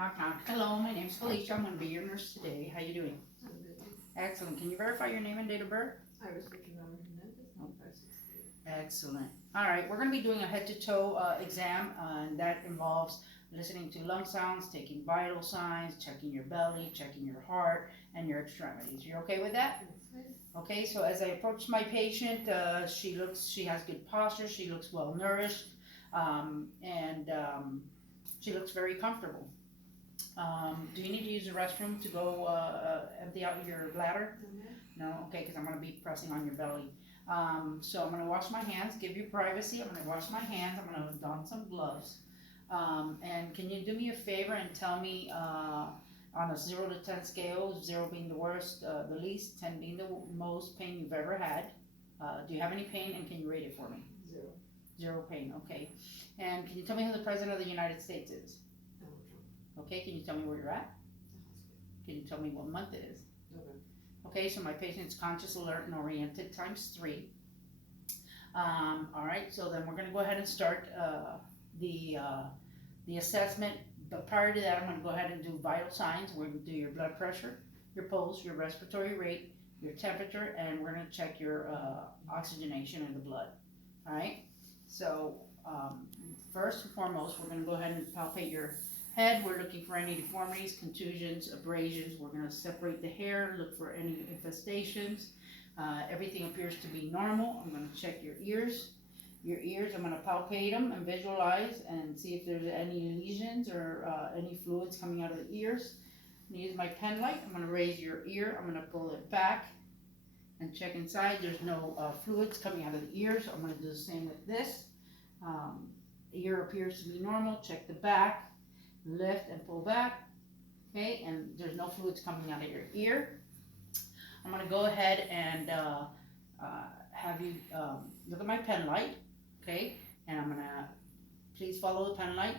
Knock, knock. Hello, my name's Felicia. I'm going to be your nurse today. How you doing? I'm good. Excellent. Can you verify your name and date of birth? Hernandez-Fortunato, 9568. Excellent. All right, we're going to be doing a head-to-toe exam, and that involves listening to lung sounds, taking vital signs, checking your belly, checking your heart, and your extremities. You're okay with that? That's Okay, so as I approach my patient, she has good posture, she looks well nourished, and she looks very comfortable. Do you need to use the restroom to go empty out your bladder? good. No? Okay, because I'm going to be pressing on your belly. So I'm going to wash my hands, give you privacy. I'm going to wash my hands. I'm going to don some gloves. And can you do me a favor and tell me on a 0 to 10 scale, 0 being the worst, the least, 10 being the most pain you've ever had. Do you have any pain, and can you rate it for me? Zero. 0 pain, okay. And can you tell me who the President of the United States is? Donald Trump. Okay, can you tell me where you're at? The hospital. Can you tell me what month it is? November. Okay, so my patient's conscious, alert, and oriented times 3. All right, so then we're going to go ahead and start the assessment. But prior to that, I'm going to go ahead and do vital signs. We're going to do your blood pressure, your pulse, your respiratory rate, your temperature, and we're going to check your oxygenation in the blood. All right, so first and foremost, we're going to go ahead and palpate your head. We're looking for any deformities, contusions, abrasions. We're going to separate the hair, look for any infestations. Everything appears to be normal. I'm going to check your ears. Your ears, I'm going to palpate them and visualize and see if there's any lesions or any fluids coming out of the ears. I'm going to use my pen light. I'm going to raise your ear. I'm going to pull it back and check inside. There's no fluids coming out of the ears. I'm going to do the same with this. The ear appears to be normal. Check the back. Lift and pull back. Okay, and there's no fluids coming out of your ear. I'm going to go ahead and have you look at my pen light. Okay, and I'm going to please follow the pen light.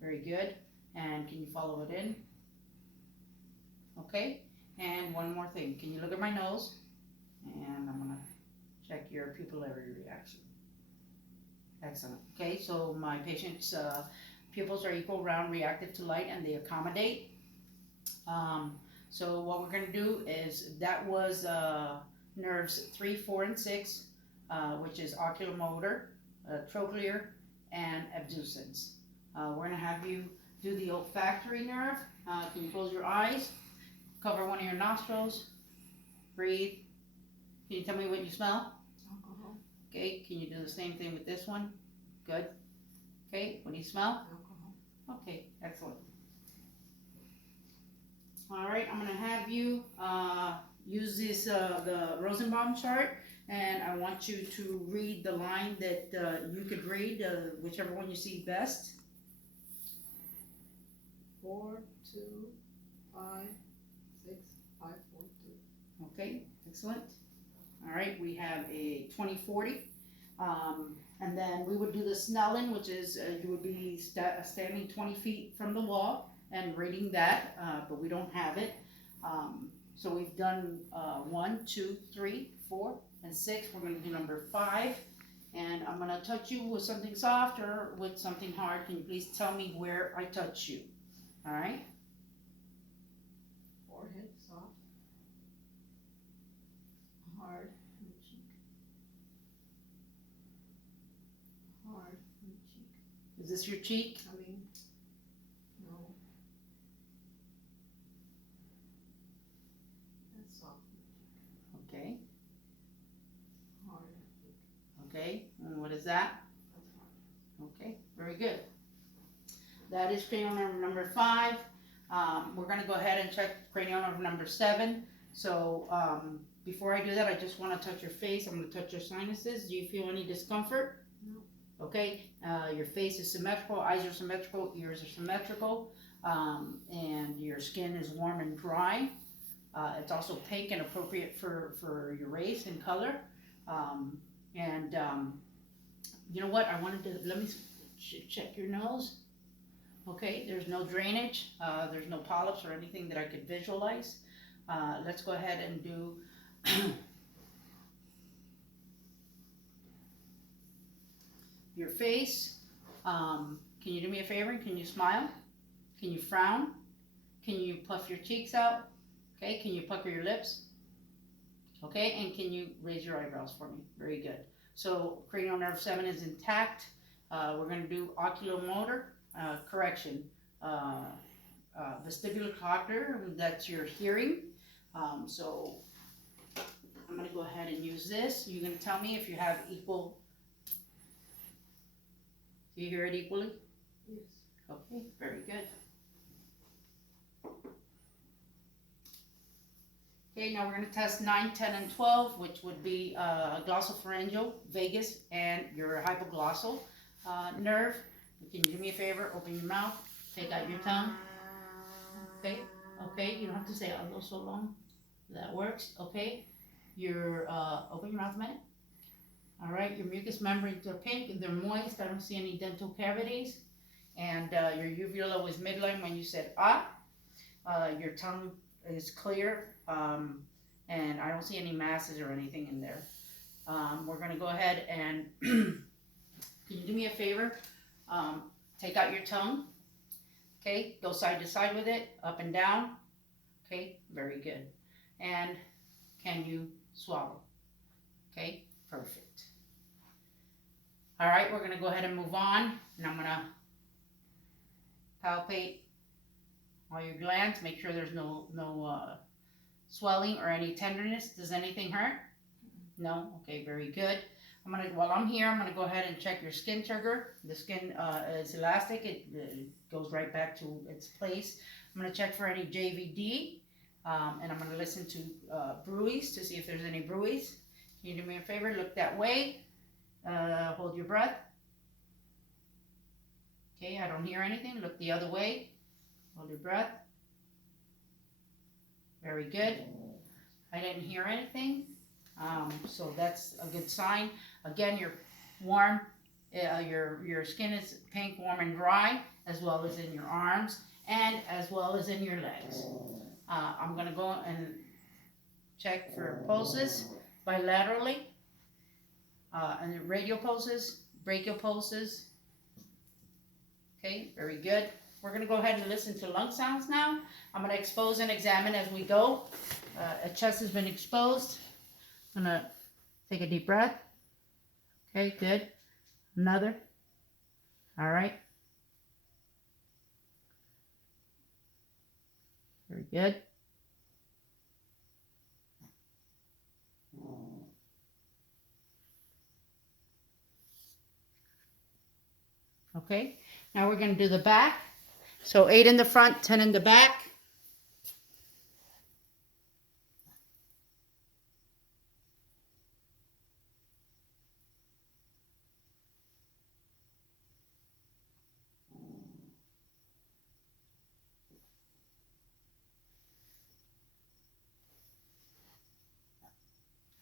Very good. And can you follow it in? Okay, and one more thing. Can you look at my nose? And I'm going to check your pupillary reaction. Excellent. Okay, so my patient's pupils are equal, round, reactive to light, and they accommodate. So what we're going to do is, that was nerves 3, 4, and 6, which is oculomotor, trochlear, and abducens. We're going to have you do the olfactory nerve. Can you close your eyes? Cover one of your nostrils. Breathe. Can you tell me what you smell? Alcohol. Okay, can you do the same thing with this one? Good. Okay, what do you smell? Alcohol. Okay, excellent. All right, I'm going to have you use this the Rosenbaum chart, and I want you to read the line that you could read, whichever one you see best. 4, 2, 5, 6, 5, 4, 2. Okay, excellent. All right, we have a 20/40, and then we would do the Snellen, which is you would be standing 20 feet from the wall and reading that, but we don't have it. So we've done 1, 2, 3, 4, and 6. We're going to do number 5, and I'm going to touch you with something soft or with something hard. Can you please tell me where I touch you? All right. Forehead, soft. Hard on the cheek. Hard on the cheek. Is this your cheek? I mean, no. That's soft on the cheek. Okay. Hard on the cheek. Okay. And what is that? That's hard. Okay. Very good. That is cranial nerve number 5. We're going to go ahead and check cranial nerve number 7. So before I do that, I just want to touch your face. I'm going to touch your sinuses. Do you feel any discomfort? No. Okay. Your face is symmetrical, eyes are symmetrical, ears are symmetrical, and your skin is warm and dry. It's also pink and appropriate for your race and color. And you know what? I wanted to, let me check your nose. Okay, there's no drainage, there's no polyps or anything that I could visualize. Let's go ahead and do your face. Can you do me a favor? Can you smile? Can you frown? Can you puff your cheeks out? Okay, can you pucker your lips? Okay, and can you raise your eyebrows for me? Very good. So cranial nerve 7 is intact. We're going to do oculomotor correction. Vestibulocochlear, that's your hearing. So I'm going to go ahead and use this. You're going to tell me if you have equal. Do you hear it equally? Yes. Okay, very good. Okay, now we're going to test 9, 10, and 12, which would be glossopharyngeal, vagus, and your hypoglossal nerve. Can you do me a favor? Open your mouth. Take out your tongue. Okay, okay, you don't have to say although so long. That works, okay. Your, open your mouth a minute. All right, your mucous membranes are pink, they're moist, I don't see any dental cavities. And your uvula was midline when you said ah. Your tongue is clear, and I don't see any masses or anything in there. We're gonna go ahead and, can you do me a favor? Take out your tongue, okay, go side to side with it, up and down, okay, very good. And can you swallow? Okay, perfect. All right, we're gonna go ahead and move on, and I'm gonna palpate all your glands, make sure there's no swelling or any tenderness. Does anything hurt? No? Okay, very good. While I'm here, I'm gonna go ahead and check your skin trigger. The skin is elastic, it goes right back to its place. I'm gonna check for any JVD, and I'm gonna listen to bruise to see if there's any bruise. Can you do me a favor? Look that way. Hold your breath. Okay, I don't hear anything. Look the other way. Hold your breath. Very good. I didn't hear anything. So that's a good sign. Again, you're warm. Your skin is pink, warm, and dry, as well as in your arms, and as well as in your legs. I'm going to go and check for pulses bilaterally, and radial pulses, brachial pulses. Okay, very good. We're going to go ahead and listen to lung sounds now. I'm going to expose and examine as we go. A chest has been exposed. I'm going to take a deep breath. Okay, good. Another. All right. Very good. Okay, now we're going to do the back. So 8 in the front, 10 in the back.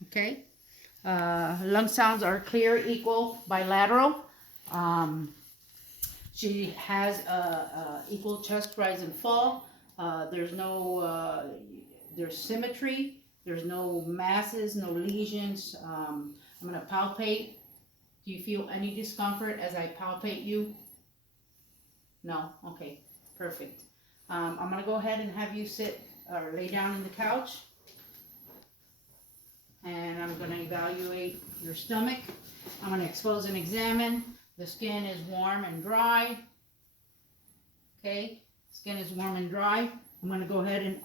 Okay, lung sounds are clear, equal, bilateral. She has equal chest rise and fall. There's no, there's symmetry. There's no masses, no lesions. I'm going to palpate. Do you feel any discomfort as I palpate you? No? Okay, perfect. I'm going to go ahead and have you sit or lay down in the couch. And I'm going to evaluate your stomach. I'm going to expose and examine. The skin is warm and dry. Okay, skin is warm and dry. I'm going to go ahead and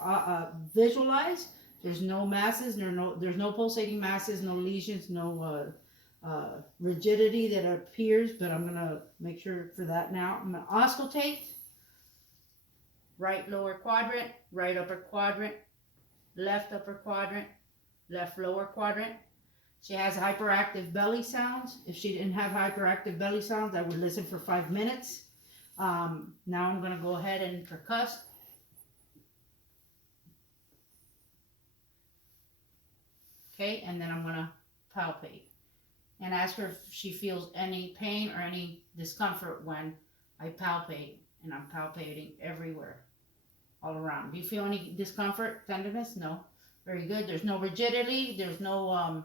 visualize. There's no masses, there's no pulsating masses, no lesions, no rigidity that appears, but I'm going to make sure for that now. I'm going to auscultate. Right lower quadrant, right upper quadrant, left upper quadrant, left lower quadrant. She has hyperactive belly sounds. If she didn't have hyperactive belly sounds, I would listen for 5 minutes. Now I'm going to go ahead and percuss. Okay, and then I'm going to palpate and ask her if she feels any pain or any discomfort when I palpate, and I'm palpating everywhere, all around. Do you feel any discomfort, tenderness? No. Very good. There's no rigidity. There's no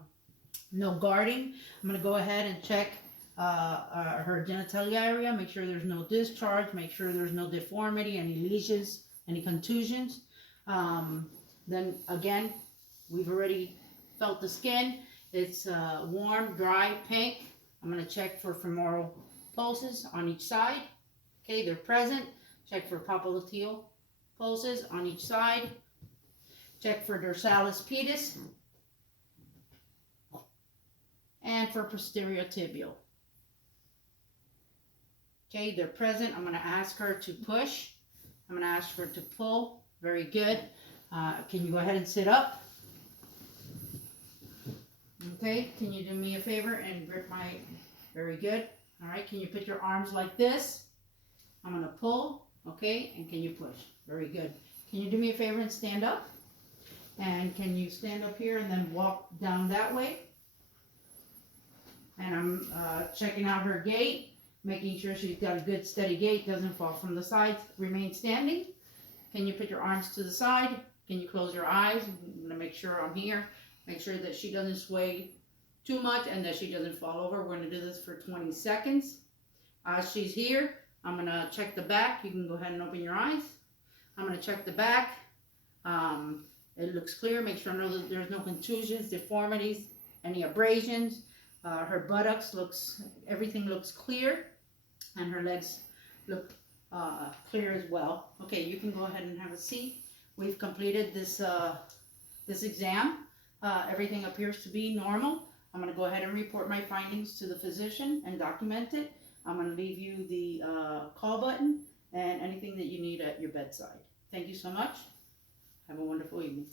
no guarding. I'm going to go ahead and check her genitalia area. Make sure there's no discharge. Make sure there's no deformity, any lesions, any contusions. Then again, we've already felt the skin. It's warm, dry, pink. I'm going to check for femoral pulses on each side. Okay, they're present. Check for popliteal pulses on each side. Check for dorsalis pedis. And for posterior tibial. Okay, they're present. I'm going to ask her to push. I'm going to ask her to pull. Very good. Can you go ahead and sit up? Okay, can you do me a favor and grip my, very good. All right, can you put your arms like this? I'm going to pull, okay, and can you push? Very good. Can you do me a favor and stand up? And can you stand up here and then walk down that way? And I'm checking out her gait, making sure she's got a good steady gait, doesn't fall from the sides, remain standing. Can you put your arms to the side? Can you close your eyes? I'm going to make sure I'm here. Make sure that she doesn't sway too much and that she doesn't fall over. We're going to do this for 20 seconds. She's here. I'm going to check the back. You can go ahead and open your eyes. I'm going to check the back. It looks clear. Make sure there's no contusions, deformities, any abrasions. Her buttocks everything looks clear. And her legs look clear as well. Okay, you can go ahead and have a seat. We've completed this exam. Everything appears to be normal. I'm going to go ahead and report my findings to the physician and document it. I'm going to leave you the call button and anything that you need at your bedside. Thank you so much. Have a wonderful evening.